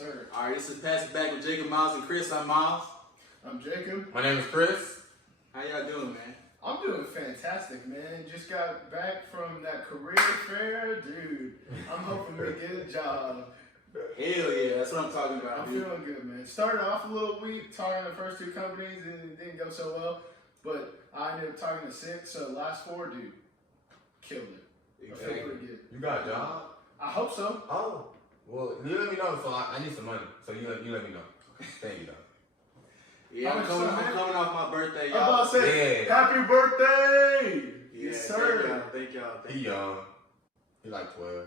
sir. All right, this is Pass It Back with Jacob, Miles, and Chris. I'm Miles. I'm Jacob. My name is Chris. How y'all doing, man? I'm doing fantastic, man. Just got back from that career fair, dude. I'm hoping we get a job. Hell yeah, that's what I'm talking about, I'm dude. feeling good, man. Started off a little weak, talking to the first 2 companies, and it didn't go so well. But I ended up talking to 6, so the last 4, dude, killed it. I feel pretty good. You got a job? I hope so. Oh. Well, you let me know, so I need some money. So you let me know. Thank you, though. Yeah, I'm coming off my birthday, I'm y'all. about to say, Yeah. happy birthday! Yeah, Yes, sir. Thank y'all. He young. He like 12.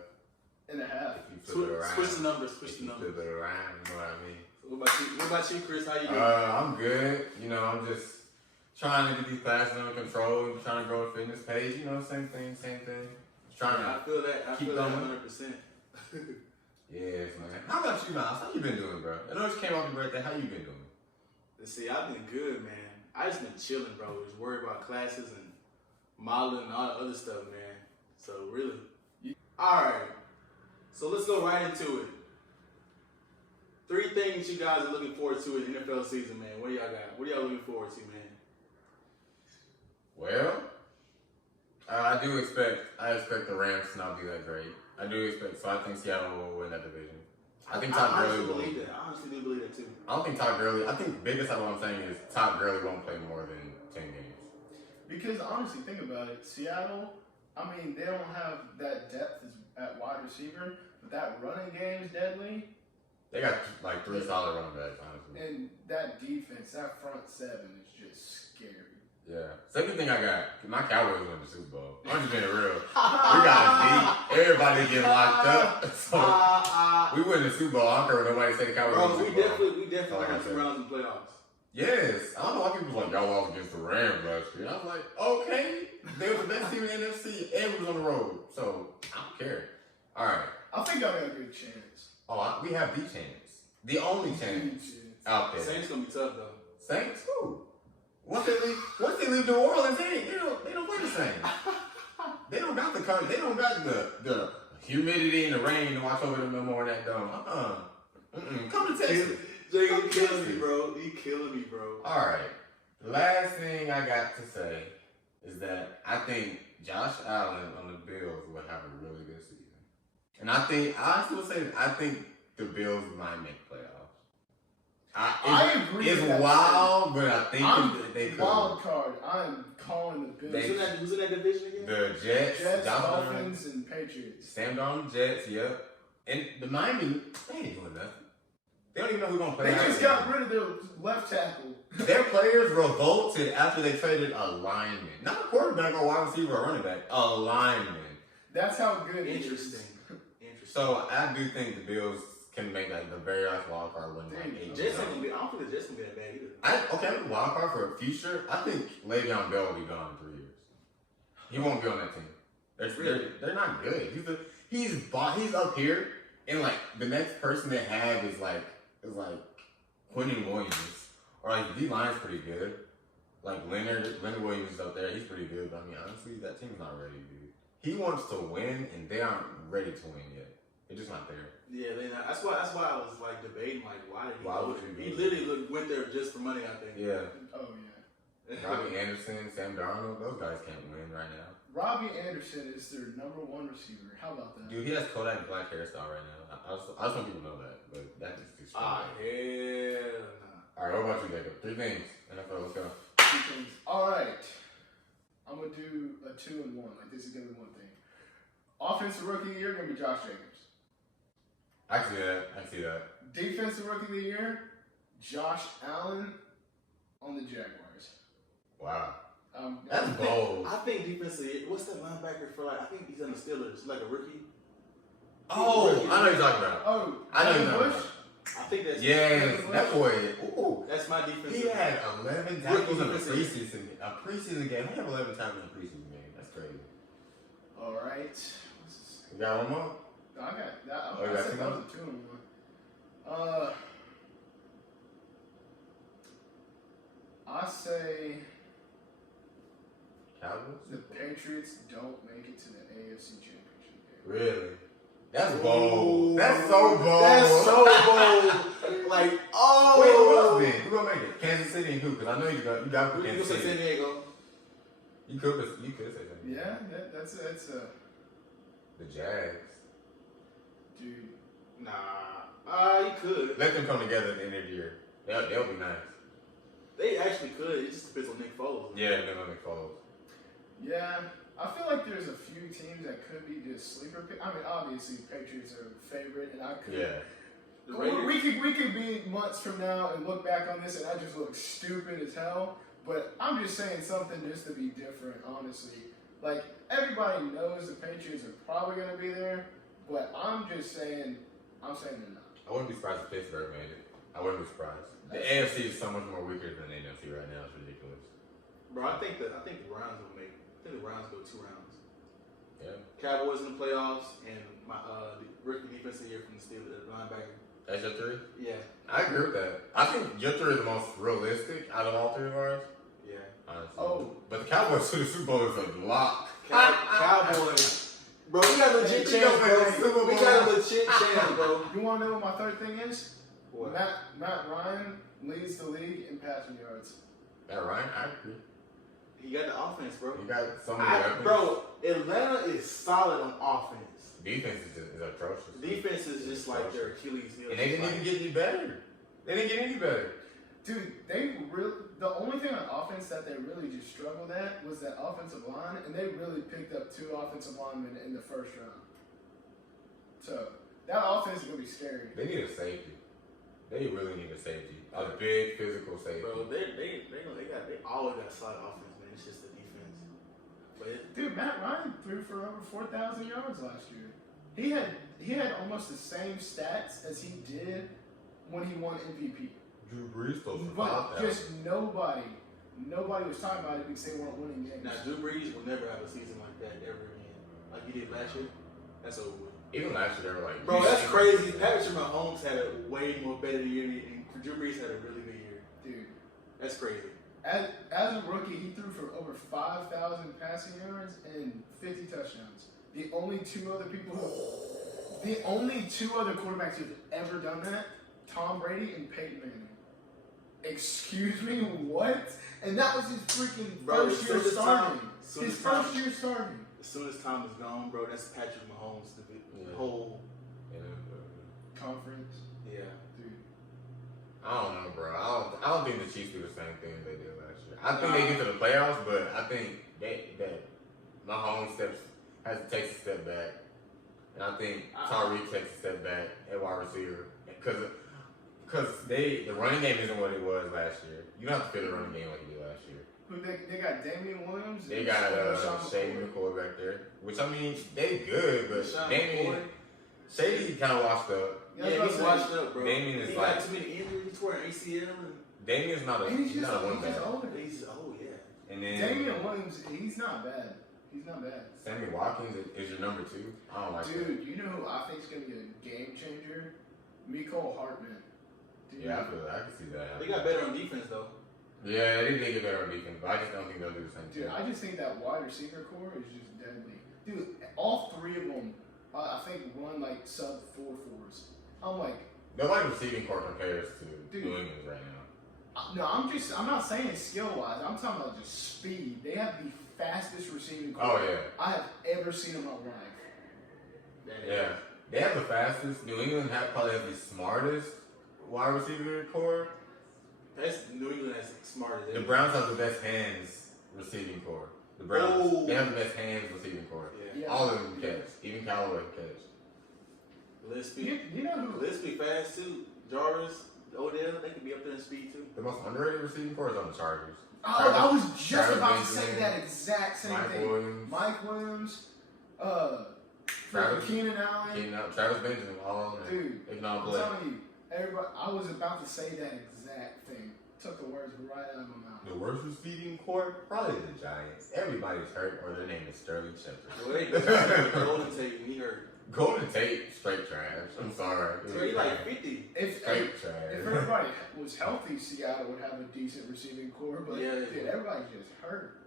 And a half. If you flip it around. Switch the numbers. If you flip it around, you know what I mean? What about you, Chris? How you doing? I'm good. You know, I'm just trying to get these classes under control. Trying to grow a fitness page. You know, same thing. Just trying I to feel that. I keep feel that going. 100%. Yes, man. How about you, Miles? How you been doing, bro? I know you came off your birthday. How you been doing? Let's see, I've been good, man. I just been chilling, bro. Just worried about classes and modeling and all the other stuff, man. So really. All right. So let's go right into it. 3 things you guys are looking forward to in the NFL season, man. What do y'all got? What are y'all looking forward to, man? Well, I expect the Rams to not be that great. So I think Seattle will win that division. I think Todd Gurley will. believe that. I honestly do believe that too. I don't think Todd Gurley. I think the biggest of what I'm saying is Todd Gurley won't play more than 10 games. Because honestly, think about it. Seattle, I mean, they don't have that depth at wide receiver, but that running game is deadly. They got like 3 solid running backs, honestly. And that defense, that front 7 is just scary. Yeah. Second thing I got, my Cowboys won the Super Bowl. I'm just being real. We got beat. Everybody getting locked up. So we win the Super Bowl. I don't care what nobody say the Cowboys won Bro, the we Super Bowl. definitely Like I won 2 said. rounds in the playoffs. Yes. I don't know why people was like, y'all lost against the Rams last year. I was like, okay. They were the best team in the NFC and we was on the road. So I don't care. All right. I think y'all got a good chance. Oh, we have the chance. The only chance out there. Saints gonna be tough though. Saints? Who? Once they leave New Orleans, they don't play the same. They don't got the cover. They don't got the humidity and the rain to watch over them no more in that dome. Come to Texas. Jay, you killing me, bro. You killing me, bro. All right. The last thing I got to say is that I think Josh Allen on the Bills will have a really good season. And I still say I think the Bills might make playoffs. I agree. It's with that wild, but I think they statement. could. Wild card. I'm calling the Bills. Who's in that division again? The Jets, Jets, Josh Allen, Dolphins, and Patriots. Sam Darnold, Jets, yep. And the Miami, they ain't doing nothing. They don't even know who's going to play. They just got rid of their left tackle. Their players revolted after they traded a lineman. Not a quarterback or wide receiver or running back. A lineman. That's how good it is. Interesting. So I do think the Bills can make like the very last wild card win like 8 Jets ain't gonna be. I don't think the Jets gonna be that bad either. Okay, wild card for a future. I think Le'Veon Bell will be gone in 3 years. He won't be on that team. They're not good. He's up here, and like the next person they have is like Quentin Williams, or like D line's pretty good. Like Leonard Williams is up there. He's pretty good. But I mean, honestly, that team's not ready, dude. He wants to win, and they aren't ready to win yet. They're just not there. Yeah, they not. That's why I was like debating like why did he Why go would there? you He literally went there just for money, I think. Yeah. Oh, yeah. Robbie Anderson, Sam Darnold, those guys can't win right now. Robbie Anderson is their #1 receiver. How about that? Dude, he has Kodak Black hairstyle right now. I just want people to know that, but that is extreme. Hell nah. All right, what about you, Jacob? 3 things. NFL, let's go. 2 things. All right. I'm going to do a 2 and 1. Like, this is going to be one thing. Offensive Rookie of the Year going to be Josh Jacobs. I see that. Defensive Rookie of the Year, Josh Allen on the Jaguars. Wow. That's bold. I think defensively, what's that linebacker for? Like, I think he's on the Steelers, like a rookie. Oh, I know what you're talking about. Oh, I know Devin you're talking Bush? about. I think that's Yes, that boy. Ooh. That's my defense. He had 11 tackles in a Rookie preseason game. He had 11 tackles in a preseason game. That's crazy. All right. You got one more? No, I got that. Oh, you I got said 2 that more? was a 2 and 1. I say Cowboys? the Patriots don't make it to the AFC Championship game. Really? That's bold. That's so bold. That's so bold. Like, Wait, who else oh. then? Who gonna make it? Kansas City and who? Because I know you got You go Kansas say San City. Diego. You could say that. Yeah, that's The Jags. dude. Nah. You could. Let them come together at the end of the year. They'll be nice. They actually could. It just depends on Nick Foles. Yeah, they're gonna make Foles. Yeah, I feel like there's a few teams that could be just sleeper pick. I mean, obviously Patriots are a favorite, and I could. Yeah. The Raiders. We could be months from now and look back on this, and I just look stupid as hell. But I'm just saying something just to be different, honestly. Like everybody knows the Patriots are probably gonna be there, but I'm saying they're not. I wouldn't be surprised if Pittsburgh made it. I wouldn't be surprised. The AFC is so much more weaker than the NFC right now. It's ridiculous. Bro, I think the Browns will make. I think the Browns go 2 rounds. Yeah. Cowboys in the playoffs, and my the rookie defensive year from the Steelers, linebacker. That's your three? Yeah. I agree with that. I think your three is the most realistic out of all three of ours. Yeah. Honestly. Oh. But the Cowboys to the Super Bowl is a lock. Cowboys. Bro, we got a legit Hey, chance, we bro. got We got a legit chance, bro. You want to know what my third thing is? What? Matt Ryan leads the league in passing yards. That Ryan, I agree. He got the offense, bro. You got so many weapons. Bro, Atlanta is solid on offense. Defense is atrocious. Defense is just like their Achilles heel. And they didn't even get any better. They didn't get any better. Dude, the only thing on offense that they really just struggled at was that offensive line, and they really picked up 2 offensive linemen in the first round. So that offense is gonna be scary. They need a safety. They really need a safety. A big physical safety. Bro, they always got solid offense, man. It's just the defense. But Dude, Matt Ryan threw for over 4,000 yards last year. He had almost the same stats as he did when he won MVP. Drew Brees throws for But 5,000. just nobody was talking about it because they weren't winning games. now Drew Brees will never have a season like that ever again. Like he did last year. That's over with. Even last year, they were like, Bro, that's crazy. Patrick Mahomes had a way more better year, and Drew Brees had a really good year. Dude, That's crazy. as a rookie, he threw for over 5,000 passing yards and 50 touchdowns. The only two other quarterbacks who've ever done that, Tom Brady and Peyton Manning. Excuse me, what? And that was his freaking Bro, first year starting. His first year starting. As soon as Tom is gone, bro, that's Patrick Mahomes. The whole, Conference. yeah. Dude. I don't know, bro. I don't think the Chiefs do the same thing they did last year. I think they get to the playoffs, but I think that Mahomes has to take a step back, and I think Tyreek takes a step back at wide receiver because the running game isn't what it was last year. You don't have to fit the running game like you did last year. Who they got Damian Williams. They and got Sean Shady McCoy. McCoy back there, which I mean they good, but Sean Damian McCoy. Shady kind of washed up. Yeah, Yeah, he's washed up, bro. Damien is he like- got too many injuries. He tore an ACL, and Damian's not a And he's not a one back. older. he's yeah. And then Damian Williams, he's not bad. He's not bad. Sammy Watkins is your number 2. I don't like that. Dude, you know who I think is going to be a game changer? Mecole Hardman. Dude, Yeah, I can see that. They got better on defense though. Yeah, they did get better on defense, but I just don't think they'll do the same Dude, thing. I just think that wide receiver core is just deadly. Dude, all 3 of them, I think, run like sub 4.4s. I'm like, Nobody receiving core compares to Dude. New England right now. no, I'm not saying skill wise. I'm talking about just speed. They have the fastest receiving core Oh yeah, I have ever seen in my life. yeah. They have the fastest. New England probably has the smartest wide receiver core. That's New England as smart as The they. Browns have the best hands receiving core. The Browns, Oh. they have the best hands receiving core. Yeah. Yeah. All of them can catch. Even Callaway can catch. Lispy. You know who? Lispy fast too. Jarvis, Odell, they can be up there in speed too. The most underrated receiving core is on the Chargers. I was just Travis about to say Benjamin, that exact same Mike thing. Williams, Mike Williams, Travis- Keenan Allen. Travis Benjamin, all of them. Dude, They can all I'm play. telling you, everybody. I was about to say that exact thing. Took the words right out of my mouth. The worst receiving core? Probably the Giants. Everybody's hurt, or their name is Sterling Shepard. Well, they Golden Tate and he hurt. Golden Tate, straight trash. I'm sorry. So he like 50. If Straight trash. everybody was healthy, Seattle would have a decent receiving core. But Yeah, they dude, do. everybody's just hurt.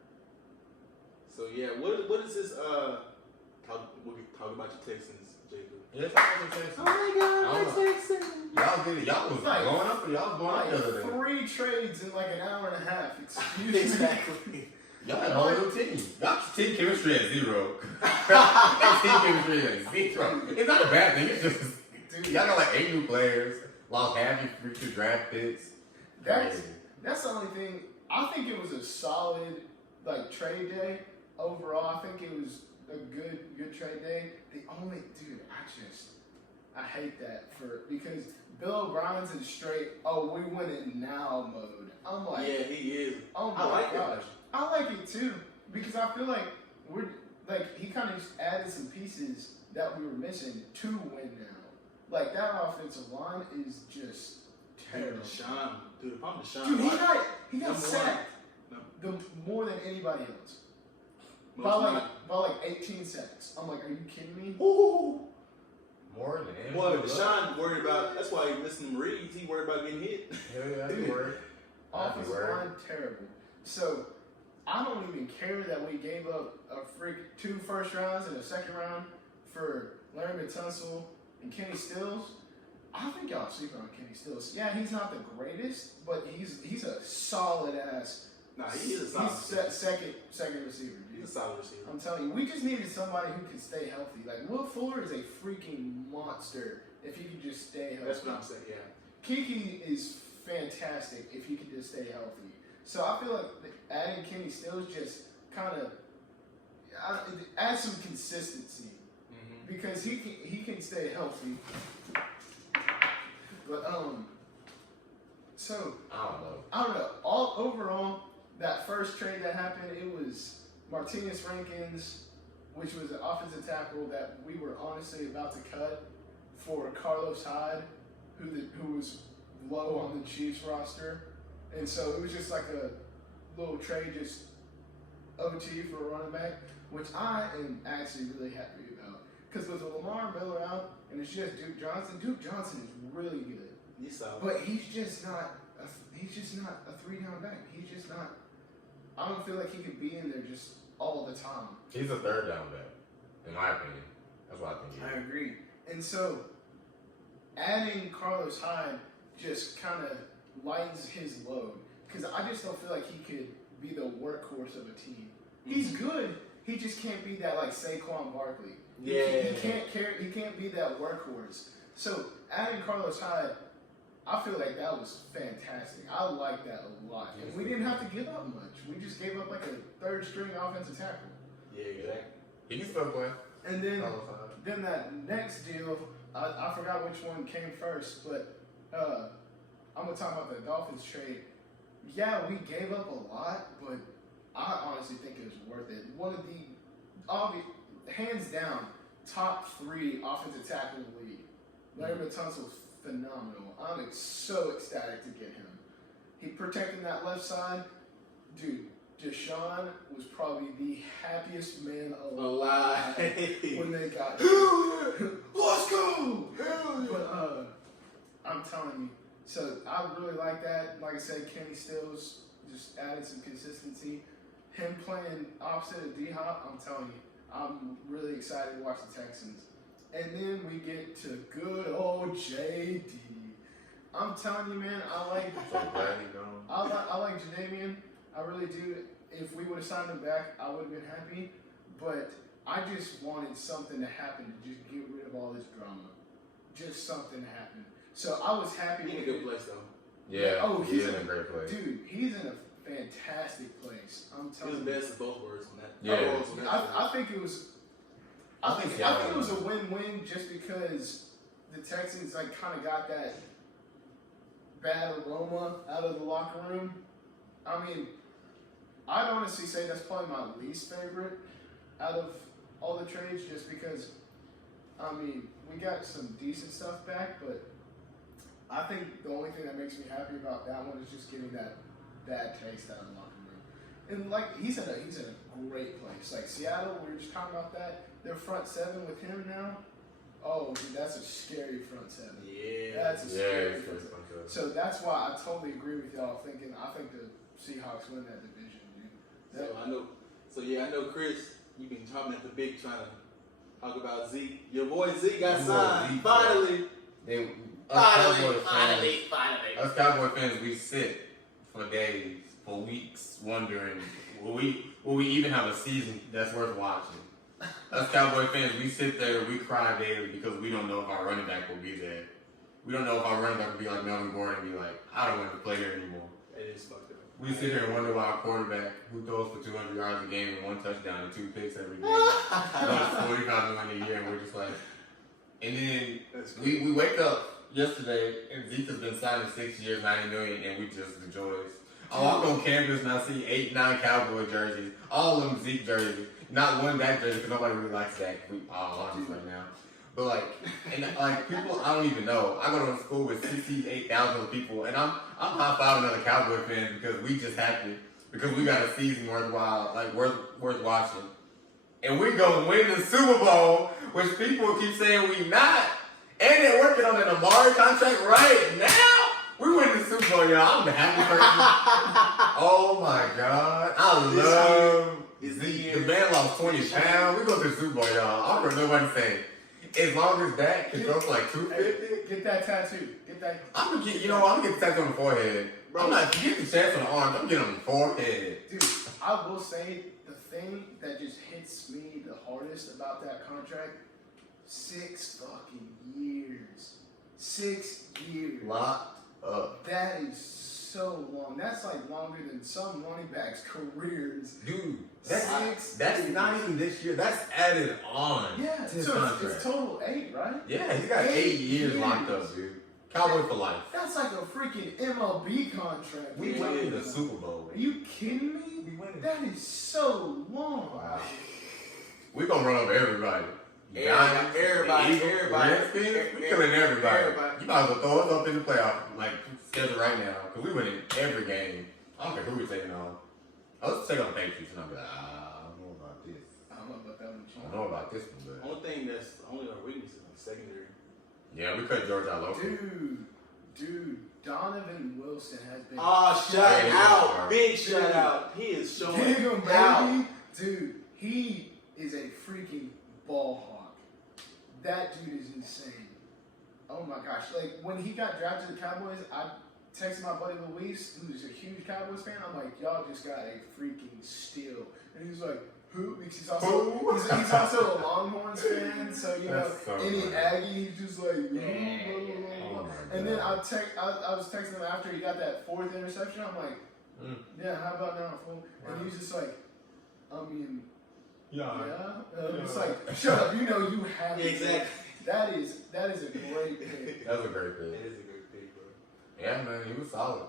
So yeah, what is this? We talk about your Texans. Jacob. Yeah, it's almost a Texans. Oh my God, Oh. Texans. Y'all did it. Y'all was Like- going up, or y'all was going up the other day. 3 trades in like an hour and a half. Excuse me. Exactly. Y'all had a whole new team. Y'all team chemistry at 0. Team chemistry at 0. It's not a bad thing. It's just Dude, y'all got like 8 new players. Lost half your future draft picks. That's the only thing. I think it was a solid like trade day overall. I think it was a good trade day. The only dude, I hate that because Bill O'Brien's in straight. Oh, we win it now mode. I'm like, Yeah, he is. oh my I like gosh, that. I like it too because I feel like he kind of added some pieces that we were missing to win now. Like that offensive line is just terrible. Deshaun, dude, if I'm Deshaun, Dude, Watson, he got Number sacked one. more than anybody else. most By like 18 sacks. I'm like, are you kidding me? Ooh. More than him. Boy, Deshaun worried about. That's why he missing reads. He worried about getting hit. Hell yeah, that's Dude. the word. Offensive Word. line, terrible. So I don't even care that we gave up a 2 first rounds and a second round for Larry Tunsil and Kenny Stills. I think y'all sleeping on Kenny Stills. Yeah, he's not the greatest, but he's a solid ass. Nah, he is a solid. Second receiver, He's dude. a solid receiver. I'm telling you, we just needed somebody who can stay healthy. Like Will Fuller is a freaking monster if he could just stay healthy. That's what I'm saying. Yeah. Kiki is fantastic if he can just stay healthy. So I feel like adding Kenny Stills just kind of adds some consistency because he can stay healthy. But so I don't know. All overall, that first trade that happened, it was Martinez Rankins, which was an offensive tackle that we were honestly about to cut for Carlos Hyde, who was low on the Chiefs roster. And so it was just like a little trade, just OT for a running back, which I am actually really happy about. Because with Lamar Miller out, and it's just Duke Johnson is really good. He's solid. But he's just not a 3-down back. He's just not. I don't feel like he could be in there just all the time. He's a 3rd down back, in my opinion. That's what I think he I is. agree. And so adding Carlos Hyde just kind of lightens his load because I just don't feel like he could be the workhorse of a team. He's good. He just can't be that like Saquon Barkley. He can't carry. He can't be that workhorse. So adding Carlos Hyde, I feel like that was fantastic. I like that a lot. And we didn't have to give up much. We just gave up like a 3rd string offensive tackle. Yeah, exactly. He can still play. And then that next deal, I forgot which one came first, but I'm gonna talk about the Dolphins trade. Yeah, we gave up a lot, but I honestly think it was worth it. One of the hands down top 3 offensive tackle in the league. Larry Tunsil's phenomenal. I'm so ecstatic to get him. He protecting that left side, dude. Deshaun was probably the happiest man alive when they got him. Let's go! But I'm telling you, so I really like that. Like I said, Kenny Stills just added some consistency. Him playing opposite of D-Hop, I'm telling you, I'm really excited to watch the Texans. And then we get to good old JD. I'm telling you, man, I like Jadavian. I really do. If we would have signed him back, I would have been happy. But I just wanted something to happen to just get rid of all this drama. Just something to happen. So I was happy. He's in a good place though. Yeah. Oh, he's in a great place. Dude, he's in a fantastic place. I'm telling He's you. the best of both worlds on that. Yeah. Both worlds on that. I think it was. I think it was a win-win just because the Texans like kind of got that bad aroma out of the locker room. I mean, I'd honestly say that's probably my least favorite out of all the trades, just because. I mean, we got some decent stuff back, but I think the only thing that makes me happy about that one is just getting that bad taste out of the locker room. And like he's in a great place. Like Seattle, we were just talking about that. Their front 7 with him now. Oh, dude, that's a scary front 7. Yeah. That's a scary front it's 7. So that's why I totally agree with y'all. I think the Seahawks win that division, dude. I know Chris, you've been chopping at the bit trying to Talk about Zeke. Your boy Zeke got Your boy signed. Zeke, Finally. Us Cowboy fans, we sit for days, for weeks, wondering will we even have a season that's worth watching? Us Cowboy fans, we sit there, we cry daily because we don't know if our running back will be there. We don't know if our running back will be like Melvin Gordon and be like, I don't want to play here anymore. It is fucked up. We sit here and wonder why our quarterback, who throws for 200 yards a game and 1 touchdown and 2 picks every game, does $45 million a year, and we're just like, and then we wake up yesterday and Zeke has been signed to 6 years, $90 million, and we just rejoice. I walk on campus and I see 8, 9 Cowboy jerseys, all of them Zeke jerseys, not one Dak jersey because nobody really likes Dak. We all honest right now. But like people I don't even know. I go to school with 68,000 people, and I'm high fiving other Cowboy fans because we just happy because we got a season worthwhile, like worth watching, and we gonna win the Super Bowl, which people keep saying we not, and they're working on an Amari contract right now. We win the Super Bowl, y'all. I'm the happy person. Oh my God, I love Zeke. The man lost 20 pounds. We go to the Super Bowl, y'all. I don't care what nobody's saying. As long as that can throw for like 250. Get that tattoo. Get that. I'm gonna get the tattoo on the forehead. Bro, I'm not getting the chance on the arm. I'm getting on the forehead. Dude, I will say the thing that just hits me the hardest about that contract: 6 fucking years. 6 years. Locked up. That is so long. That's like longer than some running backs' careers. Dude, that's not even this year. That's added on. Yeah, to his so contract. it's total 8, right? Yeah, he's got 8 years locked up, dude. Cowboy for life. That's like a freaking MLB contract. We win the Super Bowl. Are you kidding me? We win it. That is so long. Wow. We're gonna run over everybody. Everybody. Redskins, we killing everybody. You might as well throw us up in the playoff, like schedule right now, because we winning every game. I don't care who we're taking on. I was taking on the Patriots, and I'll be like, I don't know about this. I don't know about that one. I don't know about this one, but Only thing that's only our weakness is on secondary. yeah, we cut George out local. Dude, Donovan Wilson has been. Shout out, big shout out. He is showing out. Dude, he is a freaking ball hawk. That dude is insane. Oh my gosh! Like when he got drafted to the Cowboys, I texted my buddy Luis, who's a huge Cowboys fan. I'm like, y'all just got a freaking steal, and he was like, who? Because he's also a Longhorns fan, so you know So any funny. Aggie, he's just like, blah, blah, blah. And then I was texting him after he got that 4th interception. I'm like, yeah, how about now, fool? And he was just like, I mean. Yeah. It's like, shut up, you know you have it. Exactly. That is a great pick. That was a great pick. It is a great pick, bro. Yeah, man, he was solid.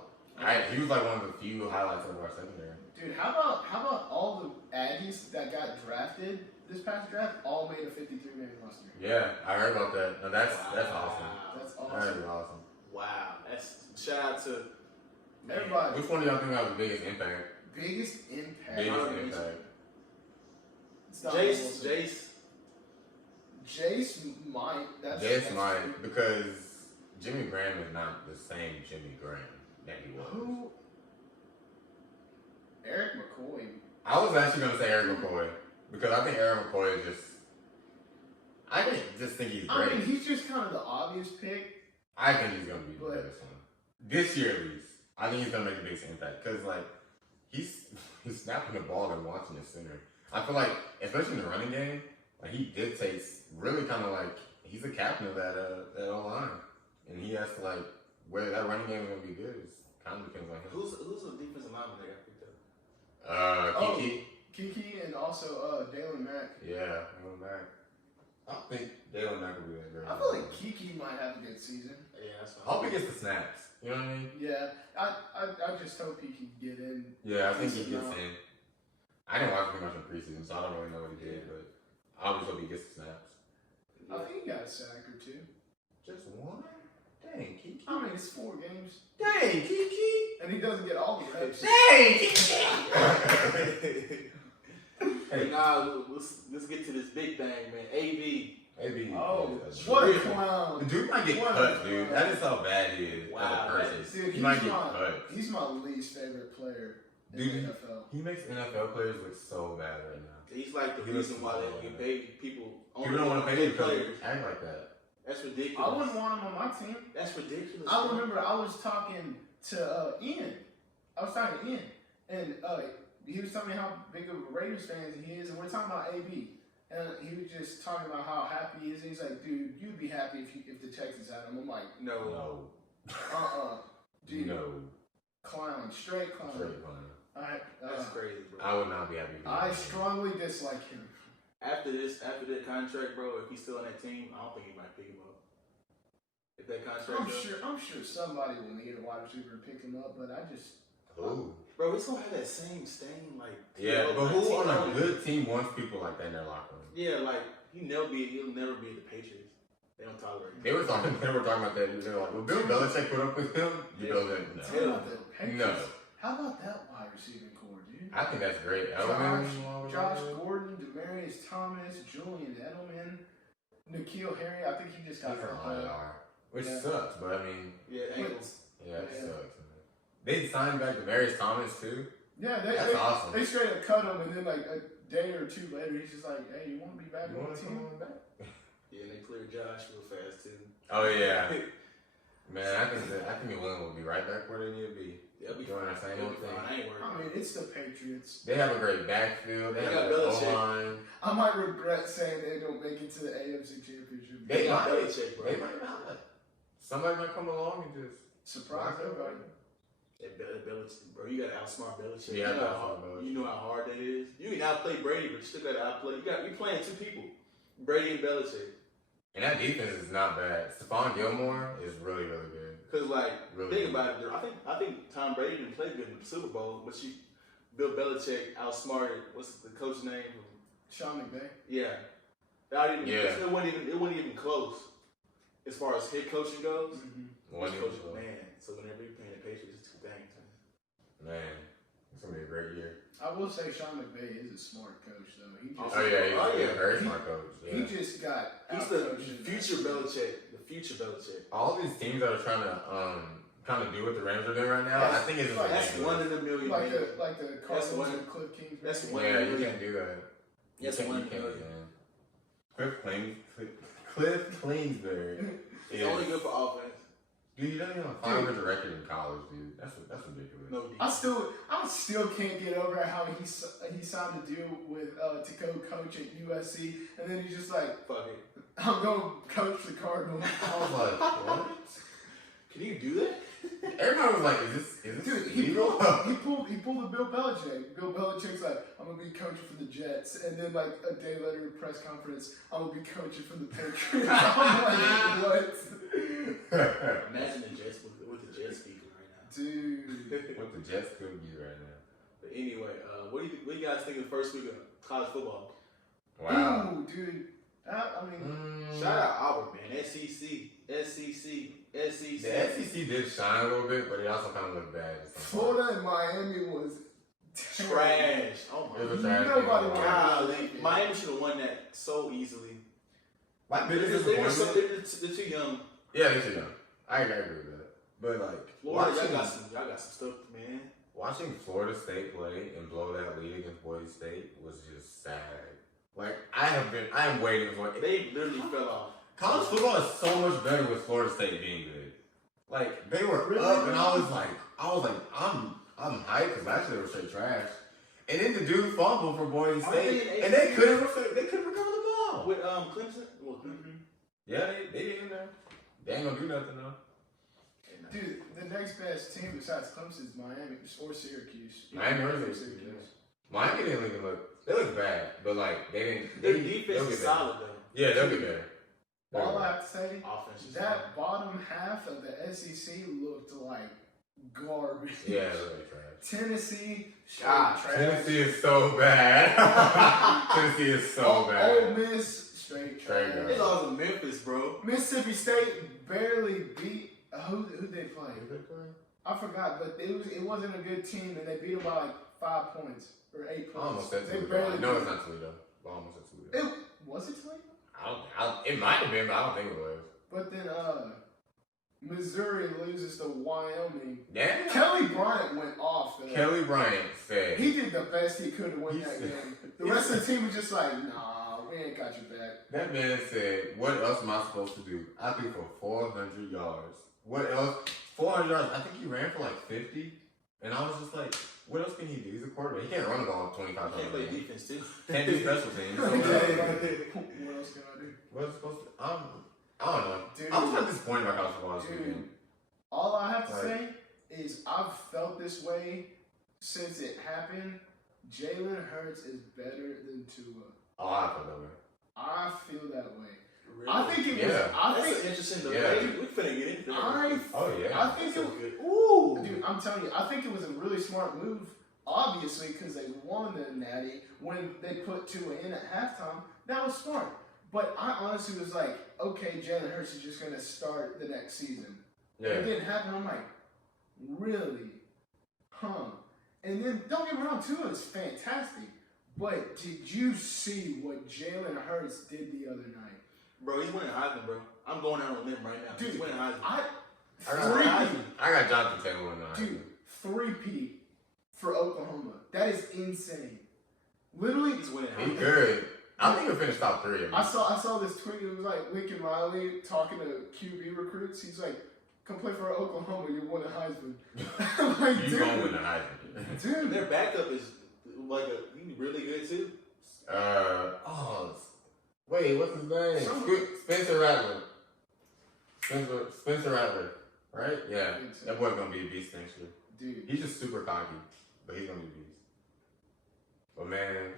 He was like one of the few highlights of our secondary. Dude, how about all the Aggies that got drafted this past draft all made a 53-man roster? Yeah, I heard about that. No, that's awesome. That's That's awesome. awesome. Wow. That's shout out to Everybody. Which one do y'all think had the biggest impact? Biggest impact. Biggest impact. It's not Jace. Wilson. Jace. Jace might. Jace might, because Jimmy Graham is not the same Jimmy Graham that he was. Who? Eric McCoy. I was actually going to say Eric McCoy, because I think Eric McCoy is just think he's great. I mean, he's just kind of the obvious pick. I think he's going to be the best one. This year at least. I think he's going to make the biggest impact, because he's snapping the ball and watching the center. I feel like, especially in the running game, like he dictates really kind of like he's the captain of that O-line, and he has to like whether that running game is gonna be good is kind of depends on him. Who's the defensive lineman that got picked up? Kiki. And also Dalen Mack. Yeah, Dalen Mack. I don't think Dalen Mack will be that great. I feel like Kiki might have a good season. Yeah, that's I hope he gets the snaps. You know what I mean? Yeah, I just hope he can get in. Yeah, I think he gets in. I didn't watch too much in preseason, so I don't really know what he did, but I always hope he gets the snaps. I think he got a sack or 2. Just one? Dang, Kiki. I mean, it's 4 games. Dang, Kiki. And he doesn't get all the reps. Dang, Kiki. Hey, nah, let's get to this big thing, man. AB. Maybe. Oh, yeah, what a the clown. dude might get cut, dude. That is how bad he is as a person. Dude, he might get cut. He's my least favorite player. in Dude, the NFL. he makes NFL players look so bad right now. He's like the He looks reason why so they don't get bad. paid. People People don't want to pay you because players. they act like that. That's ridiculous. I wouldn't want him on my team. That's ridiculous. I remember I was talking to Ian. I was talking to Ian, and he was telling me how big of a Raiders fan he is, and we're talking about AB. And he was just talking about how happy he is. And he's like, dude, you'd be happy if the Texans had him. I'm like, No. dude, No. clown, straight clown. Straight clown. That's crazy, bro. I would not be happy. I strongly dislike him. After that contract, bro, if he's still on that team, I don't think he might pick him up. If that contract, I'm sure somebody will need a wide receiver to pick him up, but I just. Who? bro, he's gonna have that same stain, like. Yeah, but who on a good team wants people like that in their locker room? Yeah, like he'll never be the Patriots. They don't tolerate him. They were talking about that. They were like, "Well, Bill Belichick put up with him." You know that? How No. about the Patriots? No. How about that wide receiving core, dude? I think that's great. Josh Gordon, Demarius Thomas, Julian Edelman, N'Keal Harry. I think he just got hurt. Which Yeah. sucks, but I mean, Yeah, ankles. yeah, it Yeah. sucks. Man. They signed back Demarius Thomas too. Yeah, That's awesome. They straight up cut him, and then like a day or two later, he's just like, "Hey, you want to be back You on want the to team?" come back? Yeah, and they cleared Josh real fast too. Oh yeah, man. I think New England will be right back where they need to be. They'll be Doing fine. the same They'll old be thing. fine. I ain't worried. I mean, it's the Patriots. They have a great backfield. They They have got a Belichick. O-line. I might regret saying they don't make it to the AFC Championship. They got might. Belichick, bro. They might not. Somebody might come along and just Surprise everybody. Belichick, bro, you got to outsmart Belichick. Yeah, you, know how outsmart hard, you know how hard that is. You can outplay Brady, but you still got to outplay. You're playing two people, Brady and Belichick. And that defense is not bad. Stephon Gilmore is really, really good. Because like, Really think good. about it. I think Tom Brady didn't play good in the Super Bowl, but Bill Belichick outsmarted. What's the coach's name? Sean McVay. Yeah. Yeah. It wasn't even close as far as head coaching goes. One Head year coaching, ago. man. So whenever you're playing the Patriots, it's two things. Man, it's gonna be a great year. I will say Sean McVay is a smart coach, though. He just, Oh yeah, he's yeah. a very smart coach. he Yeah. just got. He's the out-coached in future that. Belichick. The future Belichick. All these teams that are trying to kind of do what the Rams are doing right now, I think it's Like, That's ridiculous. one in a million. Like man. the Cardinals one- and Cliff Kingsbury. that's one- Yeah, you can't do that. That's You one can't, in a million. man. Cliff Kingsbury It's only good for offense. Dude, you don't even have a 500 record in college, dude. That's ridiculous. No I defense. still can't get over how he signed a deal with to go coach at USC, and then he's just like, Fuck it. I'm gonna coach the Cardinals. I was like, what? Can you do that? Everybody was like, is this Dude, he legal? pulled a Bill Belichick. Bill Belichick's like, I'm gonna be coaching for the Jets, and then like a day later, press conference, I'm gonna be coaching for the Patriots. I'm like, what? Imagine the Jets with the Jets speaking right now. Dude. What the Jets could be right now. But anyway, what do you guys think of the first week of college football? Wow. Ooh, dude. I mean, Shout out Auburn, man. SEC. The SEC did shine a little bit, but it also kind of looked bad. at some point. Florida and Miami was Trash. Oh It my was god. trash. Nobody Yeah. Golly. Miami should have won that so easily. My They're, biggest they're disappointment. too young. Yeah, they should know. I agree with that. But like Florida, watching, y'all got some stuff, man. watching Florida State play and blow that lead against Boise State was just sad. Like I am waiting for it. They literally fell off. College football is so much better with Florida State being good. Like they were Really? up, and I was like, I'm hyped because last year they were straight trash. And then the dude fumbled for Boise Are they State, in and they ACC? couldn't recover the ball. With Clemson? Well, Clemson. Yeah, they in there. They ain't gonna do nothing though. Dude, the next best team besides Clemson is Miami or Syracuse. Miami or Or Syracuse. Miami didn't even look. They look bad, but like they didn't. Their they'll defense get is better. solid though. Yeah, they'll get better. All I have to say, Offense is solid. that bottom half of the SEC looked like garbage. Yeah, they're really trash. Tennessee, straight God, trash. Tennessee is so bad. Tennessee is so bad. Ole Miss, straight Straight trash. They lost to Memphis, bro. Mississippi State barely beat. Who they play? I forgot, but it wasn't a good team, and they beat them by like 5 points or 8 I points. almost said They Toledo. barely. No, it's not Toledo. I almost said Toledo. Was it Toledo? It might have been, but I don't think it was. But then Missouri loses to Wyoming. Damn. Kelly Bryant went off. Though. Kelly Bryant said He did the best he could to win He that said- game. The rest of the team was just like, nah, we ain't got your back. that man said, "What else am I supposed to do? I threw for 400 yards. What else? 400 yards. I think he ran for like 50." And I was just like, "What else can he do? He's a quarterback. He can't run the ball 25 Can't play times. defense too. Can't do special teams." So, What uh, else can I do? what's supposed to? I don't know. Dude. I was kind of disappointed about college football this Dude, weekend. all I have to Right. say is I've felt this way since it happened. Jalen Hurts is better than Tua. Oh, I felt that way. I feel that way. Really? I think it was. Yeah. I That's think. an interesting Yeah. debate. We finna get into that. Oh yeah. I think So it. good. Ooh. Dude, I'm telling you, I think it was a really smart move. Obviously, because they won the Natty when they put Tua in at halftime. That was smart. But I honestly was like, okay, Jalen Hurts is just gonna start the next season. Yeah. It didn't happen. I'm like, really? Huh? And then don't get me wrong, Tua is fantastic. But did you see what Jalen Hurts did the other night? Bro, he's winning Heisman, bro. I'm going out on a limb right now. Dude, He's winning Heisman. I Three-peat. got Jonathan Taylor in the Dude, three-peat for Oklahoma. That is insane. Literally, He's winning He Heisman. good. I think he'll finish top 3. I saw this tweet. It was like Lincoln Riley talking to QB recruits. He's like, "Come play for Oklahoma. You won a Heisman." I'm like, He's dude, going to win the Heisman. dude. Their backup is like he's really good too. Wait, what's his name? Some- Spencer Rattler. Spencer Rattler, right? Yeah, I think so. that boy's gonna be a beast next year. Dude, He's just super cocky, but he's gonna be a beast. But man,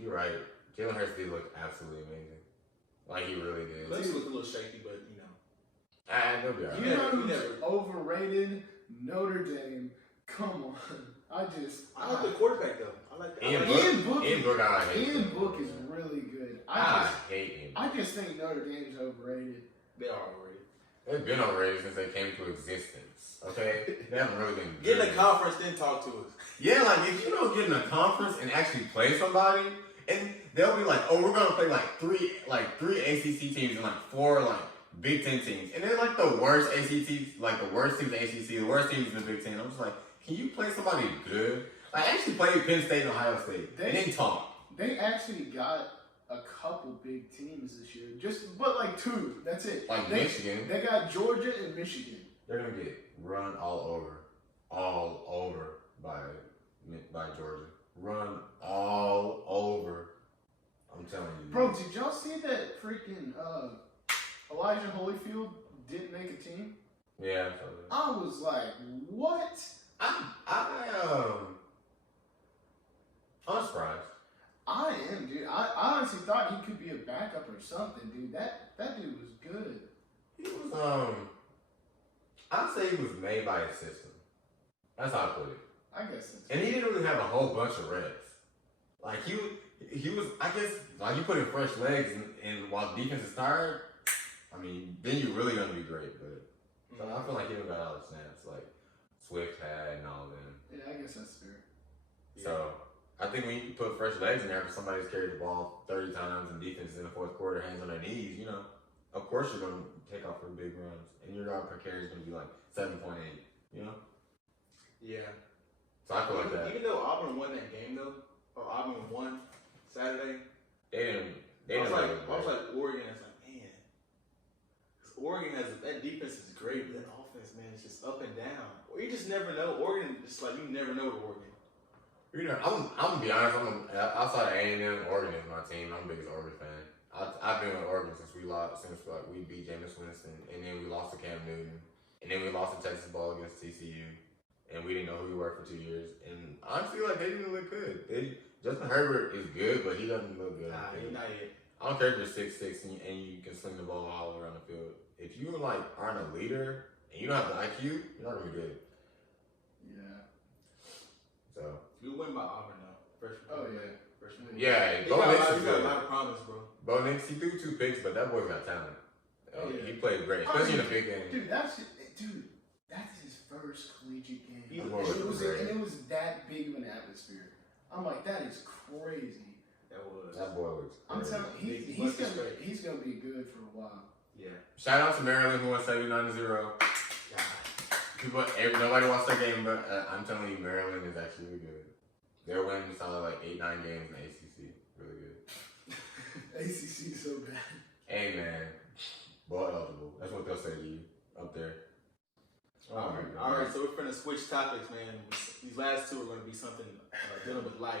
you're right. Jalen Hurts did look absolutely amazing. Like he really did. Clemson looked a little shaky, but you know. They'll be alright. you know you who's never- overrated? Notre Dame. Come on. I like I the quarterback though. I like that. Ian Book. Ian Book, I hate Ian him. Book is really good. I hate him. I just think Notre Dame's overrated. They are already. They've been overrated since they came to existence. Okay, they haven't really been. Get in good. the conference, then talk to us. Yeah, like if you don't get in a conference and actually play somebody, and they'll be like, "Oh, we're gonna play like three ACC teams and like 4 like Big Ten teams," and they're like the worst ACC, like the worst teams in the ACC, the worst teams in the Big Ten. I'm just like, can you play somebody good? Like actually play Penn State and Ohio State, and then talk. They actually got a couple big teams this year, but like 2. That's it. Like they, Michigan, They got Georgia and Michigan. they're gonna get run all over by Georgia. Run all over. I'm telling you, Bro, did y'all see that freaking Elijah Holyfield didn't make a team? Yeah, I was like, what? I'm surprised. I am, dude. I honestly thought he could be a backup or something, dude. That dude was good. He was I'd say he was made by his system. That's how I put it. I guess that's And he didn't really have a whole bunch of reps. Like he was I guess like you put in fresh legs and while defense is tired, I mean, then you're really gonna be great, but so I feel like he don't got all the snaps like Swift had and all of them. Yeah, I guess that's fair. So I think when you put fresh legs in there for somebody's carried the ball 30 times and defense is in the fourth quarter, hands on their knees, you know, of course you're going to take off for big runs. And your yard per carry is going to be like 7.8, you know? Yeah. So I feel like that. Even though Auburn won that game though, or Auburn won Saturday, They I was didn't like, really Oregon. I was like, man, because Oregon has that defense is great, but that offense, man, is just up and down. Or you just never know. Oregon, just like you never know with Oregon. You know, I'm gonna be honest. Outside of A&M, Oregon is my team. I'm the biggest Oregon fan. I've been with Oregon since we beat Jameis Winston, and then we lost to Cam Newton, and then we lost to Texas ball against TCU, and we didn't know who we were for 2 years. And honestly, like they didn't look good. Justin Herbert is good, but he doesn't look good. Nah, he's not yet. I don't care if you're 6'6" and you can sling the ball all around the field. If you like aren't a leader and you don't have the IQ, you're not gonna be good. Yeah. So. You win by Auburn though. Freshman. Oh, yeah. Freshman. Yeah, He Bo got, Nix a is lot, he got a good. lot of promise, bro. Bo Nix, he threw 2 picks, but that boy's got talent. Oh, yeah. He played great, especially in a big game. Dude, that's his first collegiate game. He- And was it was great. and it was that big of an atmosphere. I'm like, that is crazy. That was. That boy looks I'm great. telling you, He must be straight. he's gonna be good for a while. Yeah. Shout out to Maryland who won 79-0. Nobody watched their game, but I'm telling you, Maryland is actually really good. They're winning solid like 8-9 games in the ACC. Really good. ACC is so bad. Hey man, ball eligible. That's what they'll say to you up there. All right. So we're finna switch topics, man. These last two are gonna be something dealing with life.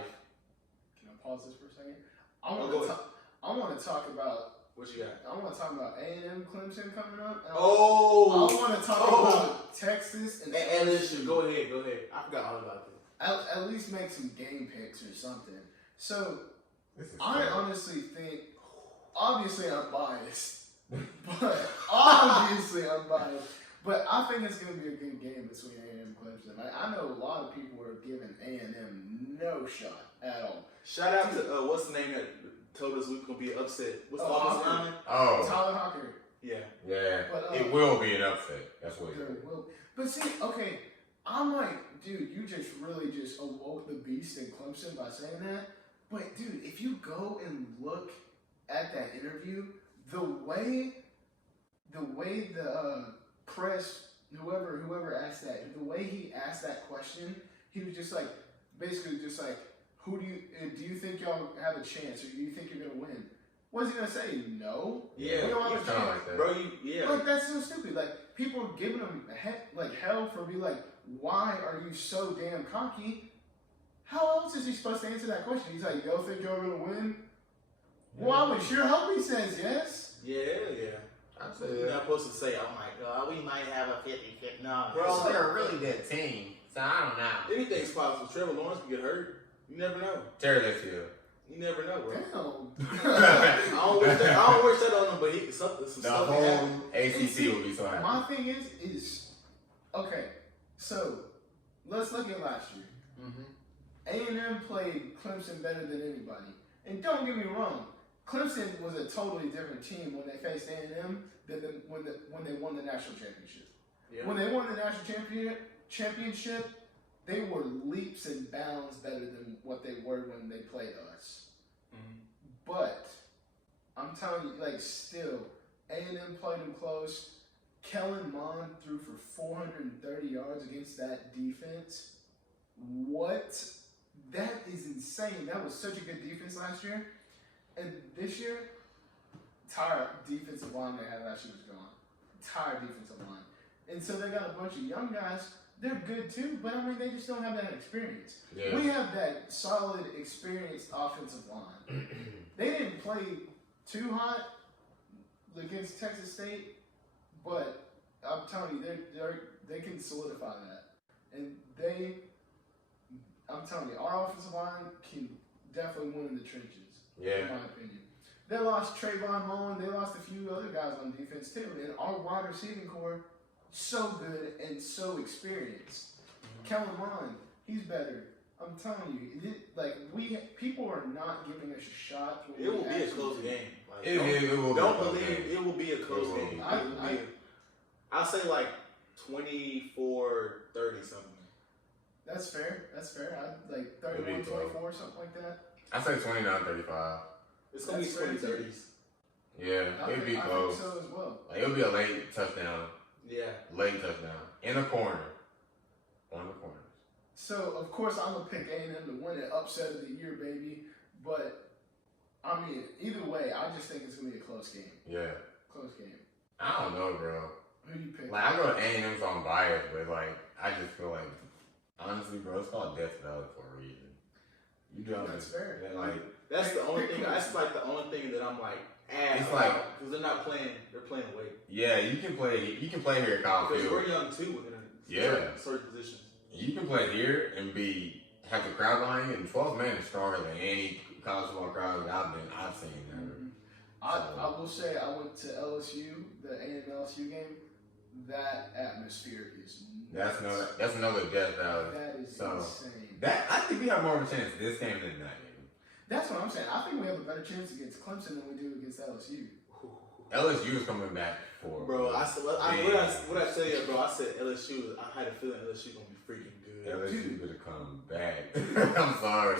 Can I pause this for a second? I want to talk about. What you got? I want to talk about A&M Clemson coming up. I Oh. want to talk about Texas and LSU. Go ahead. I forgot all about that. At least make some game picks or something. So I fair. honestly think, obviously I'm biased, but I think it's going to be a good game between A&M and Clemson. I know a lot of people are giving A&M no shot at all. Shout out to what's the name that told us we were gonna be upset. What's the offensive lineman? Oh, Tyler Hawker. Yeah. But, it will be an upset. That's what it there is. will. But see, okay, I'm like, dude, you just really just awoke the beast in Clemson by saying that. But dude, if you go and look at that interview, the way the press, whoever asked that, the way he asked that question, he was just like, basically just like, who do you think y'all have a chance, or do you think you're gonna win? What's he gonna say? No. Yeah. We don't have a chance. Like that. Bro, Like, that's so stupid. Like, people are giving him hell for being like, why are you so damn cocky? How else is he supposed to answer that question? He's like, y'all think y'all gonna win? Well, I would sure hope he says yes. Yeah. I'd say You're that. not supposed to say, oh my God, we might have a 50-50. No. Bro, they're a really good team, so I don't know. Anything's possible. Trevor Lawrence could get hurt. You never know. Terry Layfield. You never know, bro. Damn. I don't wish that on him, but some The stuff whole happened. ACC will be so happy. My thing is okay. So let's look at last year. A&M played Clemson better than anybody, and don't get me wrong, Clemson was a totally different team when they faced A&M than when they won the national championship. Yeah. When they won the national championship, they were leaps and bounds better than what they were when they played us. But I'm telling you, like, still, A&M played them close. Kellen Mond threw for 430 yards against that defense. What? That is insane. That was such a good defense last year. And this year, entire defensive line they had last year was gone. Entire defensive line. And so they got a bunch of young guys. They're good too, but I mean, they just don't have that experience. Yeah. We have that solid, experienced offensive line. They didn't play too hot against Texas State, but I'm telling you, they can solidify that. And I'm telling you, our offensive line can definitely win in the trenches, in my opinion. They lost Trayvon Mullen. They lost a few other guys on defense too. And our wide receiving core, so good and so experienced. Kellen Mond, he's better. I'm telling you, people are not giving us a shot. It will be a close game. Like, It will don't be a close believe game. it will be a close game. I'll say like 24-30 something. That's fair. I'd like 31-24, something like that. I say 29-35. It's gonna be 20-30s. Yeah, it'll be close. I think so as well. Like, it'll be a late touchdown. Yeah. Late touchdown. In a corner. On the corner. So, of course, I'm going to pick A&M to win it. Upset of the year, baby. But, I mean, either way, I just think it's going to be a close game. Yeah. Close game. I don't know, bro. Who do you pick? Like, I go to A&M, so I'm biased, but, like, I just feel like, honestly, bro, it's called Death Valley for a reason. You know, That's fair. Like, That's the only thing. That's like the only thing that I'm like, It's like, because they're not playing. They're playing away. yeah, you can play here at Kyle Because Field. we're young too. Yeah. Certain positions. You can play here and have the crowd behind you, and 12 man is stronger than any college football crowd that I've seen. I will say I went to LSU, the A&M LSU game. That atmosphere is nuts. That's another Death Valley. That is So, insane. I think we have more of a chance this game than that game. That's what I'm saying. I think we have a better chance against Clemson than we do against LSU. LSU is coming back for Bro, what I tell you, bro, I said LSU. I had a feeling LSU gonna be freaking good. LSU better come back. I'm sorry.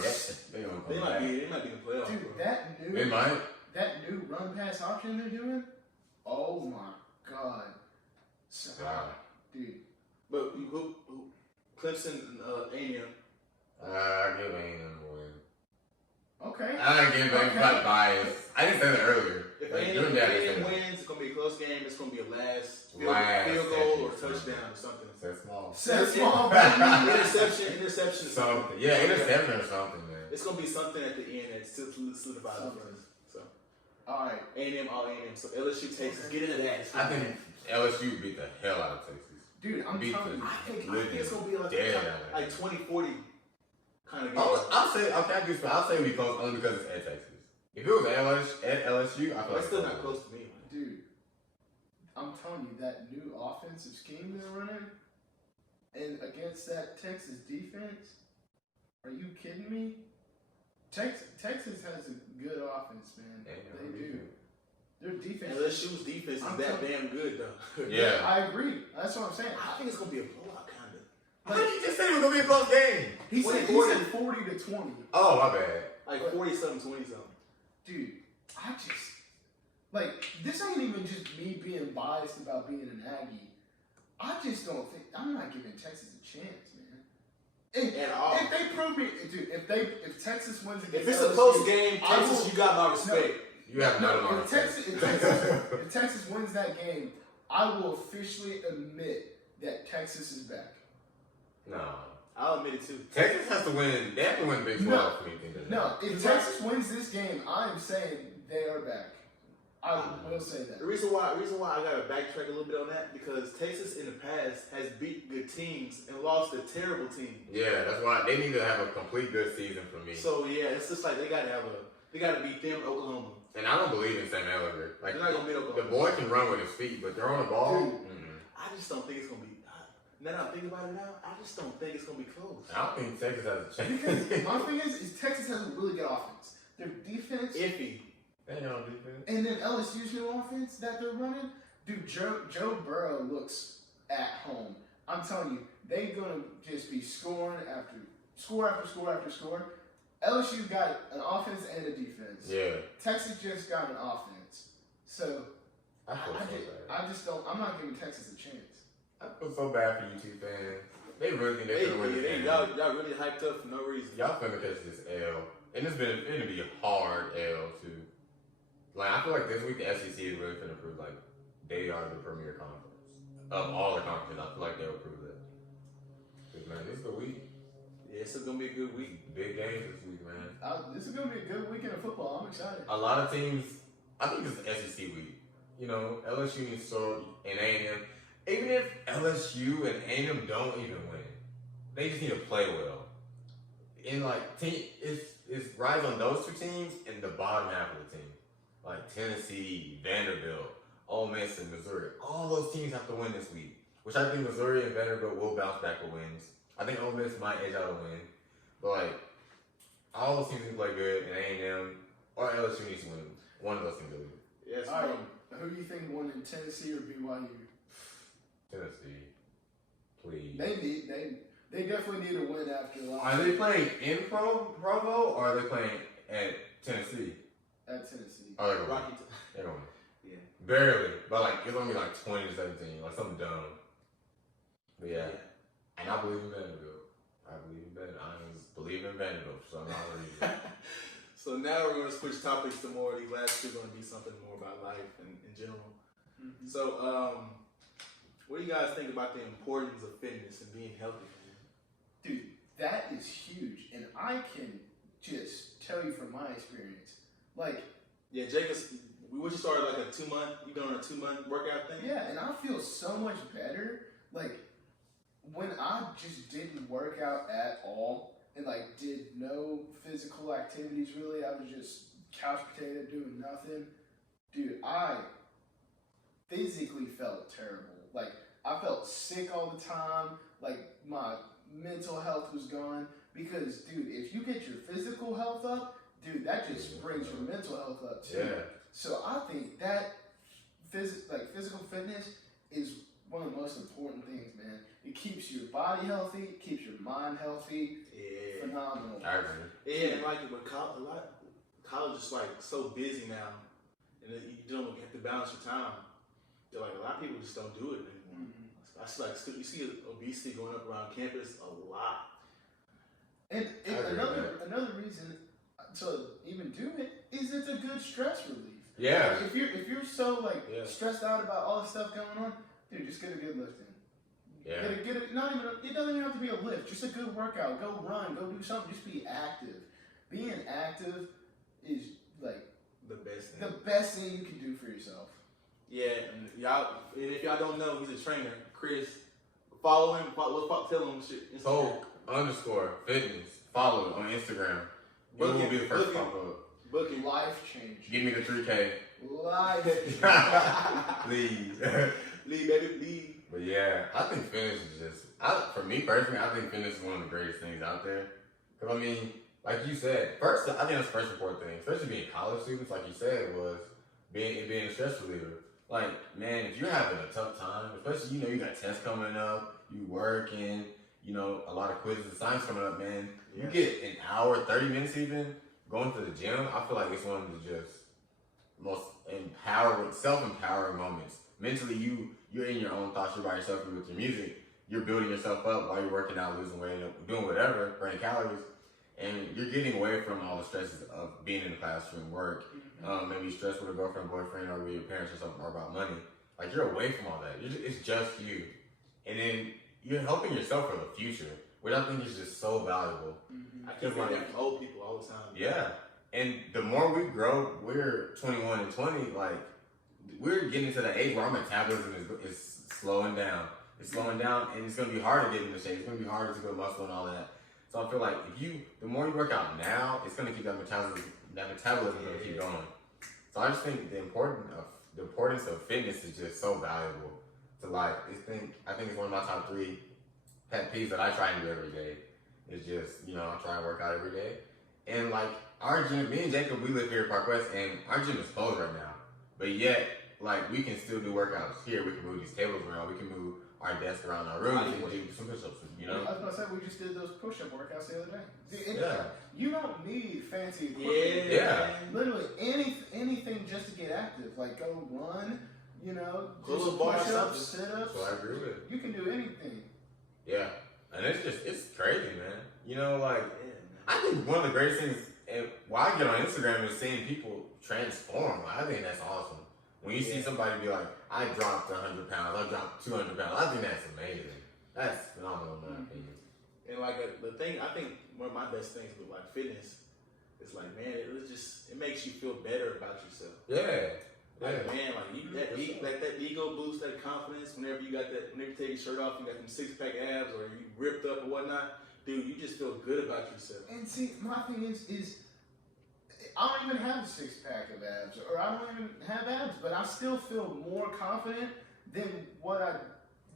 They gonna come back. They might be in the playoffs. Dude, bro. They might. that new run pass option they're doing, Oh my God. So, dude. But who Clemson and A&M. I give A&M a win. Okay. I give A&M not biased. I didn't say that earlier. If Like, A&M wins, it's gonna be a close game. It's gonna be a last field goal or touchdown or something. Set small. Set small, baby. Interception. Something. Yeah, interception or something, man. It's gonna be something at the end that solidifies the place. So, all right. A&M, all A&M. So LSU, Texas, get into that. I think LSU beat the hell out of Texas. Dude, I'm telling you. I think it's gonna be like 20-40 kind of game. I'll say it'll be close only because it's at Texas. If it was at LSU, I feel like it's still not close to me. Dude, I'm telling you, that new offensive scheme they're running, and against that Texas defense, are you kidding me? Texas has a good offense, man. They do. Their defense. LSU's defense is that damn good, though. Yeah. I agree. That's what I'm saying. I think it's gonna be a blowout, kind of. How did you just say it was gonna be a close game? He said 40 to 20. Oh, my bad. Like 40-something, 20-something. Dude, I just this ain't even just me being biased about being an Aggie. I just don't think I'm not giving Texas a chance, man. At all. If they prove me, dude, if Texas wins against if it's a LSU, close game, Texas, you got my respect. You have no if Texas wins that game, I will officially admit that Texas is back. No. I'll admit it too. Texas has to win. They have to win Big 12 for me to think that. No, if Texas wins this game, I am saying they are back. I will say that. The reason why I gotta backtrack a little bit on that because Texas in the past has beat good teams and lost to terrible teams. Yeah, that's why they need to have a complete good season for me. So yeah, it's just like they gotta beat them Oklahoma. And I don't believe in Sam Ellinger. Like they're not gonna beat Oklahoma. The boy can run with his feet, but they're on the ball. Dude, I just don't think it's gonna be. Now that I'm thinking about it now, I just don't think it's gonna be close. I don't think Texas has a chance. Because my thing is Texas has a really good offense. Their defense, Iffy. They don't defense. and then LSU's new offense that they're running, dude. Joe Burrow looks at home. I'm telling you, they're gonna just be scoring after score after score after score. LSU got an offense and a defense. Yeah. Texas just got an offense. So I feel so bad. I just don't. I'm not giving Texas a chance. I feel so bad for you two fans. They really think they're gonna win this game. Y'all really hyped up for no reason. Y'all finna catch this L, and it's gonna be a hard L too. Like I feel like this week the SEC is really finna prove like they are the premier conference of all the conferences. I feel like they'll prove that. Cause man, this is the week. Yeah, it's gonna be a good week. Big games this week, man. This is gonna be a good weekend of football. I'm excited. A lot of teams. I think it's the SEC week. You know, LSU needs to and A&M. Even if LSU and A&M don't even win, they just need to play well. And like, it's rise on those two teams and the bottom half of the team, like Tennessee, Vanderbilt, Ole Miss, and Missouri. All those teams have to win this week, which I think Missouri and Vanderbilt will bounce back with wins. I think Ole Miss might edge out a win, but like, all those teams need to play good, and A&M or LSU needs to win. One of those teams will win. Yes. All right. Who do you think won in Tennessee or BYU? Tennessee, please. They definitely need a win after last. Are they playing in Provo or are they playing at Tennessee? At Tennessee. Oh, they're going Rocky. They're going Yeah. Barely, but like it's gonna be like 20-17, like something dumb. But yeah, and I believe in Vanderbilt. I believe in Vanderbilt for some odd reason. So now we're gonna switch topics to more. These last two are gonna be something more about life and in general. Mm-hmm. So, what do you guys think about the importance of fitness and being healthy? Dude, that is huge, and I can just tell you from my experience, like. Yeah, Jacobs, we just started like a 2-month. You been on a 2-month workout thing? Yeah, and I feel so much better. Like when I just didn't work out at all and like did no physical activities really. I was just couch potato doing nothing. Dude, I physically felt terrible. Like I felt sick all the time. Like my mental health was gone because, dude, if you get your physical health up, dude, that just brings your mental health up too. Yeah. So I think that physical fitness is one of the most important things, man. It keeps your body healthy, it keeps your mind healthy. Yeah. I Phenomenal. agree. Yeah, and like with college is like so busy now, and you don't have to balance your time. like a lot of people just don't do it anymore. I see like you see obesity going up around campus a lot. And I agree with another reason to even do it is it's a good stress relief. Yeah. Like if you're so like Yeah. stressed out about all the stuff going on, dude, just get a good lift in. Yeah. Get it. Not even. It doesn't even have to be a lift. Just a good workout. Go run. Go do something. Just be active. Being active is like The best thing. the best thing you can do for yourself. Yeah, and if y'all don't know, he's a trainer, Chris. Follow him. Tell him shit. Instagram. Hope_fitness. Follow it on Instagram. It Book will him. be the first Book him. pop up. Booking. Life change. Give me the 3K, Life change. please. Lead, baby, lead. But yeah, I think fitness is just, for me personally, I think fitness is one of the greatest things out there. Because I mean, like you said, first, I think that's the first important thing, especially being college students, like you said, was being a stress reliever. Like, man, if you're having a tough time, especially, you got tests coming up, you working, a lot of quizzes and science coming up, man. Yeah. You get an hour, 30 minutes even, going to the gym, I feel like it's one of the just most self-empowering moments. Mentally, you're in your own thoughts, you're by yourself, you're with your music, you're building yourself up while you're working out, losing weight, doing whatever, burning calories, and you're getting away from all the stresses of being in the classroom, work, maybe stress with a girlfriend, boyfriend, or with your parents or something, or about money. Like, you're away from all that. It's just you. And then you're helping yourself for the future, which I think is just so valuable. I keep hearing that from old people all the time. Yeah. And the more we grow, we're 21 and 20, like, we're getting to the age where our metabolism is slowing down. It's slowing down, and it's going to be hard to get into shape. It's going to be harder to build muscle and all that. So I feel like the more you work out now, it's going to keep that metabolism going to keep going. So I just think the importance of fitness is just so valuable to life. I think it's one of my top 3 pet peeves that I try and do every day. It's just, I try and work out every day. And like our gym, me and Jacob, we live here at Park West, and our gym is closed right now. But yet, like, we can still do workouts here. We can move these tables around. We can move our desk around our room. We can do some push-ups, I was gonna say we just did those push-up workouts the other day. Yeah. You don't need fancy equipment. Yeah. Literally anything just to get active. Like go run. Go to do the bar or push-ups, something. sit-ups. So I agree with it. You can do anything. Yeah. And it's crazy, man. Like, Yeah, man. I think one of the greatest things, and why I get on Instagram is seeing people transform. Like, I think that's awesome. When you see somebody be like, I dropped 100 pounds, I dropped 200 pounds, I think that's amazing. That's phenomenal, in my opinion. And like the thing, I think one of my best things with like fitness is like, man, it makes you feel better about yourself. Yeah. Like, man, like that ego boost, that confidence. Whenever you take your shirt off, you got them 6-pack abs, or you ripped up or whatnot, dude, you just feel good about yourself. And see, my thing is I don't even have a 6-pack of abs, or I don't even have abs, but I still feel more confident than what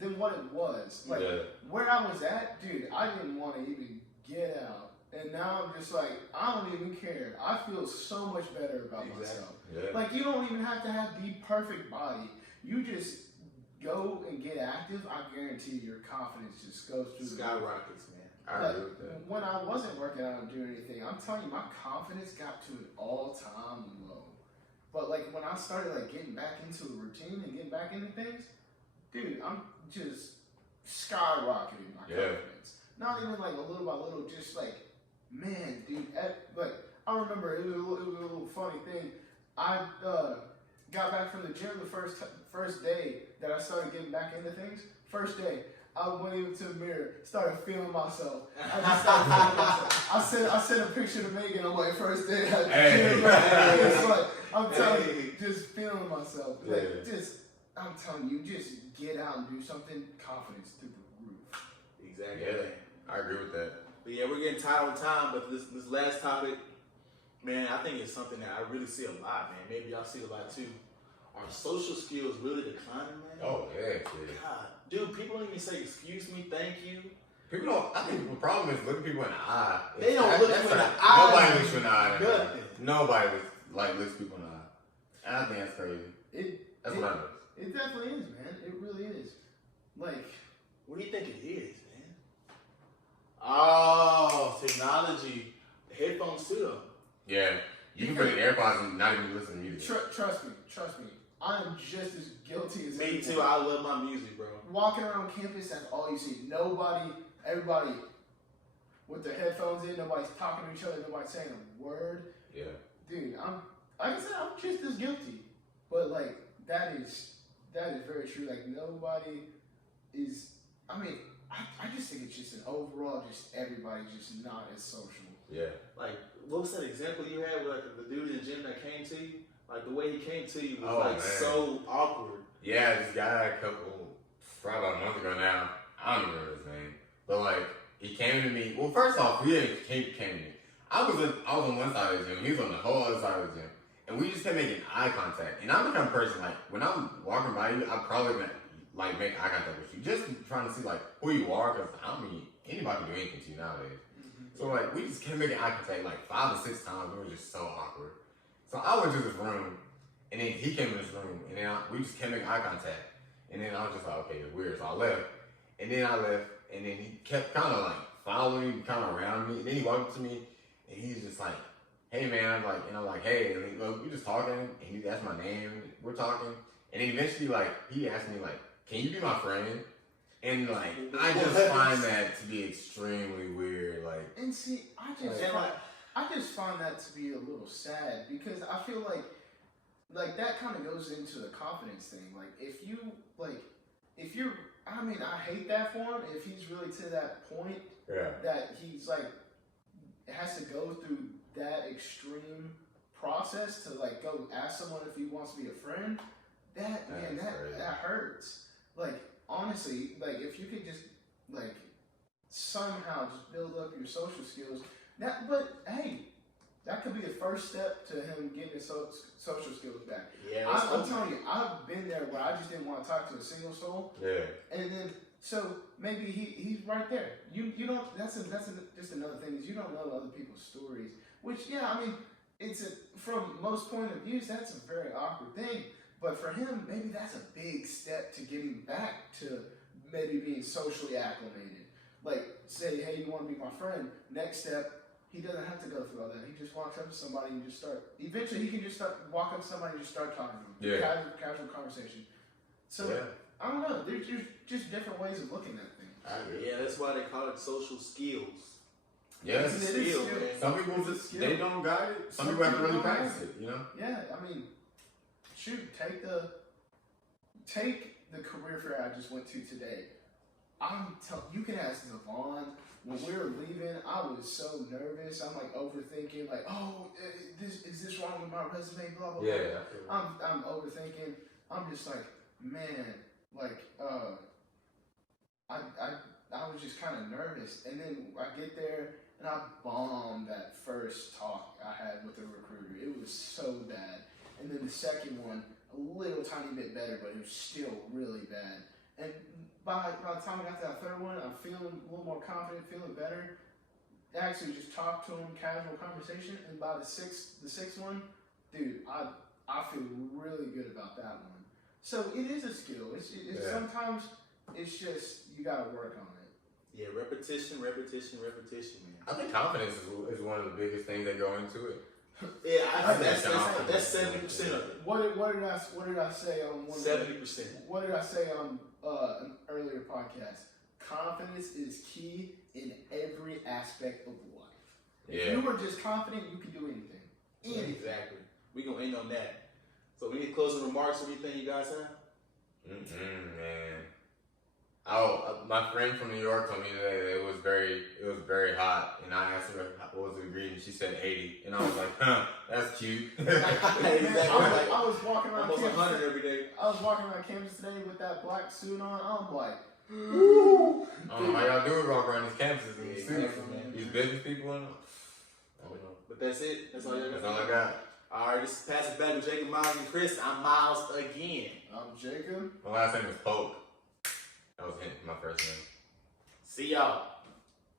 it was. Like where I was at, dude, I didn't want to even get out. And now I'm just like, I don't even care. I feel so much better about myself. Yeah. Like, you don't even have to have the perfect body. You just go and get active. I guarantee your confidence just goes through the roof. Skyrockets, man. I agree with that. When I wasn't working out and doing anything, I'm telling you, my confidence got to an all-time low. But like when I started like getting back into a routine and getting back into things, dude, I'm just skyrocketing my confidence. Not even like a little by little, just like, man, dude. Like I remember it was a little funny thing. I got back from the gym the first day that I started getting back into things. First day, I went into the mirror, started feeling myself. I just started feeling myself. I sent a picture to Megan on my first day at the gym. It's like, I'm telling you, just feeling myself. Like, I'm telling you, just get out and do something. Confidence through the roof. Exactly. Yeah, I agree with that. But yeah, we're getting tight on time, but this last topic, man, I think it's something that I really see a lot, man. Maybe y'all see a lot too. Are social skills really declining, man? Oh, yeah, shit. God, dude, people don't even say excuse me, thank you. People don't, I think the problem is looking people in the eye. They don't look you in the eye. Nobody looks you in the eye. Nothing. Nobody looks people in the eye. And I think that's crazy. That's what I know. It definitely is, man. It really is. Like, What do you think it is, man? Oh, technology. The headphones too, though. Yeah. You can put in AirPods and not even listen to music. trust me. I am just as guilty as Man, Me too. I love my music, bro. Walking around campus, that's all you see. Everybody with their headphones in, nobody's talking to each other, nobody's saying a word. Yeah. Dude, like I said, I'm just as guilty. But like that is very true. Like nobody is. I mean, I just think it's just an overall, just everybody just not as social. Yeah. Like, what was that example you had with like the dude in the gym that came to you? Like the way he came to you was Oh, man. so awkward. Yeah, this guy probably about a month ago now, I don't even remember his name, but like, he came to me, well, first off, he didn't came to me. I was on one side of the gym, he was on the whole other side of the gym, and we just kept making eye contact. And I'm the kind of person, like, when I'm walking by you, I'm probably gonna, like, make eye contact with you, just trying to see, like, who you are, because, I mean, anybody can do anything to you nowadays. So, like, we just kept making eye contact, like, 5 or 6 times, it was just so awkward. So I went to this room, and then he came in this room, and then we just kept making eye contact. And then I was just like, okay, it's weird. So I left. And then he kept kind of like following me, kind of around me. And then he walked up to me, and he's just like, hey man, I'm like, hey, and we just talking, and he asked my name, we're talking. And then eventually, like, he asked me, like, can you be my friend? And like, I just find that to be extremely weird. Like, and see, I just find that to be a little sad because I feel like that kind of goes into the confidence thing. Like if you're, I mean, I hate that for him. If he's really to that point, yeah, that he's like has to go through that extreme process to like go ask someone if he wants to be a friend. That hurts. Like honestly, like if you could just like somehow just build up your social skills. But hey, that could be the first step to him getting his social skills back. Yeah, I'm telling you, I've been there where I just didn't want to talk to a single soul. Yeah. And then, so maybe he's right there. You don't. That's just another thing is you don't know other people's stories. Which I mean, from most point of views, that's a very awkward thing. But for him, maybe that's a big step to getting back to maybe being socially acclimated. Like say, hey, you want to be my friend? Next step. He doesn't have to go through all that. He just walks up to somebody and just start. Eventually, he can just walk up to somebody and just start talking to them. Yeah. Casual conversation. So I don't know. There's just different ways of looking at things. Yeah, that's why they call it social skills. Yeah, it's a skill, man. Some people they don't got it. Some people have to really practice it. You know. Yeah, I mean, shoot, take the career fair I just went to today. You can ask Zavon. When we were leaving, I was so nervous. I'm like overthinking, like, oh, is this wrong with my resume? Blah blah blah. Yeah. I'm overthinking. I'm just like, man, like, I was just kind of nervous, and then I get there and I bombed that first talk I had with the recruiter. It was so bad, and then the second one a little tiny bit better, but it was still really bad. And by the time I got to that third one, I'm feeling a little more confident, feeling better. Actually, just talk to him, casual conversation. And by the sixth one, dude, I feel really good about that one. So it is a skill. Sometimes it's just you gotta work on it. Yeah, repetition, man. I think confidence is one of the biggest things that go into it. Yeah, I think that's 70% of it. What did I say on one? 70%. What did I say on an earlier podcast? Confidence is key in every aspect of life. If you were just confident, you can do anything. Anything. Exactly. We're gonna end on that. So, any closing remarks or anything you guys have? Man. Oh, my friend from New York told me today that it was very hot, and I asked her what was the degree, and she said 80, and I was like, huh, that's cute. Exactly. I was walking around almost campus 100 every day. I was walking around campus today with that black suit on. I'm like, I don't know how y'all do it walk around these campuses in these suits, man. These business people and I don't know. But that's it. That's all you got. That's all I got. Alright, this is Pass It Back to Jacob, Miles, and Chris. I'm Miles again. I'm Jacob. My last name is Polk. That was my first name. See y'all.